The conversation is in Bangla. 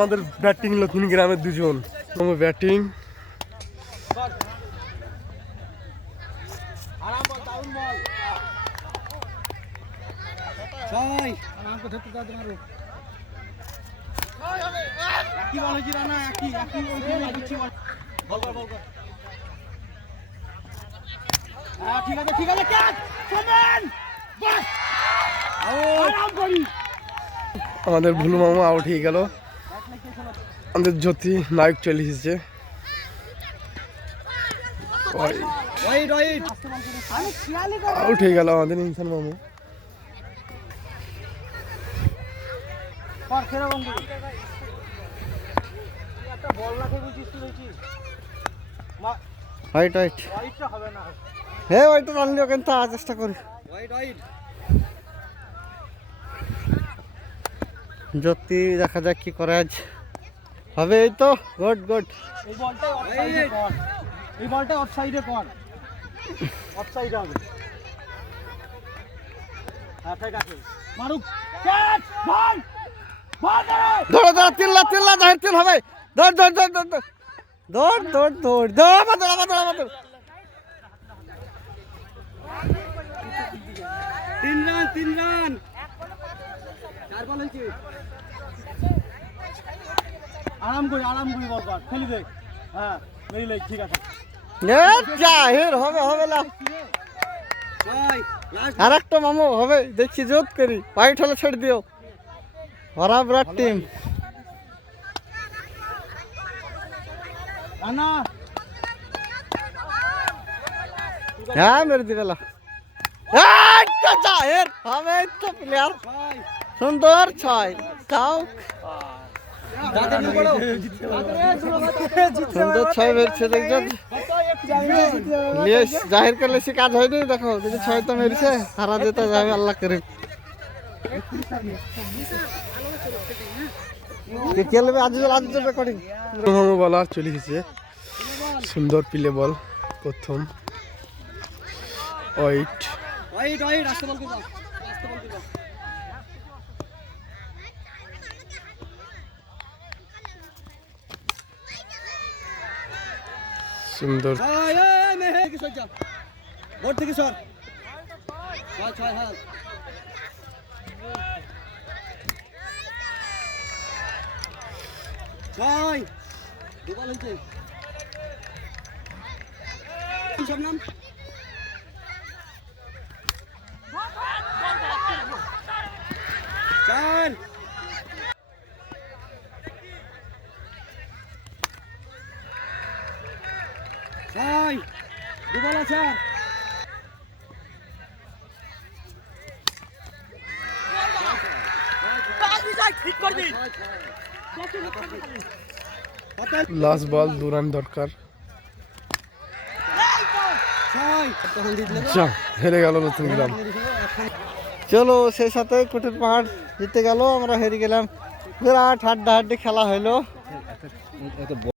আমাদের ব্যাটিং নতুন গ্রামের দুজন ব্যাটিং আমাদের ভুলু মামা আউট হয়ে গেল। আমাদের জ্যোতি নায়ক চলে এসেছে। আউট হয়ে গেল আমাদের ইনসান মামু। চেষ্টা করি জ্যোতি, দেখা যাক কি করে আজ হবে। এই তো গুড গুড। এই বলটা অফসাইডে কর, অফসাইডে হবে। হ্যাঁ ঠিক আছে, মারুক ক্যাচ বল বল ধরো ধরো, তিল্লা তিল্লা জাহির তিল হবে। দৌড় দৌড় দৌড় দৌড় দৌড় দৌড় দৌড় দৌড় আমাদের আমাদের আমাদের 3 রান 3 রান 4 বল হয়েছে। আরাম করে বল কর, খেলি দেখ। হ্যাঁ মেরি লাইক ঠিক আছে। জাহির হবে হবে না, আর একটা মামু হবে দেখছি, জোত করি হোয়াইট হলে ছেড়ে দিও। ওরা বিরাট টিম। হ্যাঁ মেরে দিবে জাহির হবে তো প্লেয়ার। সুন্দর ছয় তাও সুন্দর ছয় মেরেছে দেখছেন। জাহির করলে সে কাজ হয়নি। দেখো যদি ছয় তো মেরেছে, হারা যেতে যাবে আল্লাহ করে। খেলবে আজ রেকর্ডিং বলা চলে গেছে। সুন্দর প্লে বল প্রথম ওয়াইট। সুন্দর বোর্ড থেকে সর। ছয় দুবল হয়েছে। সব নাম চার ছয় দুবল আছে। লাস্ট বল 2 রান দরকার। হেরে গেল নতুন গ্রাম। চলো সেই সাথে কুটির পাহাড় জিতে গেল, আমরা হেরে গেলাম। বিরাট হাড্ডাহাড্ডি খেলা হইলো।